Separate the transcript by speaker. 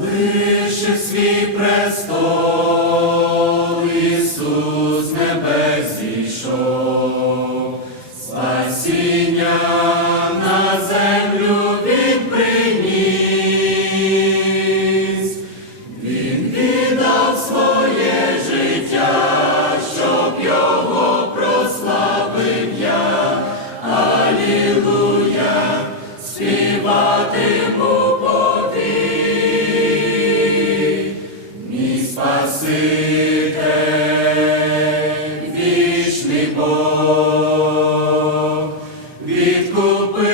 Speaker 1: Залишив свій престол, Ісус з небес зійшов, спасіння на землю Він приніс, Він віддав своє життя, щоб його прославив я, Алілуя, співатиму. Jesus,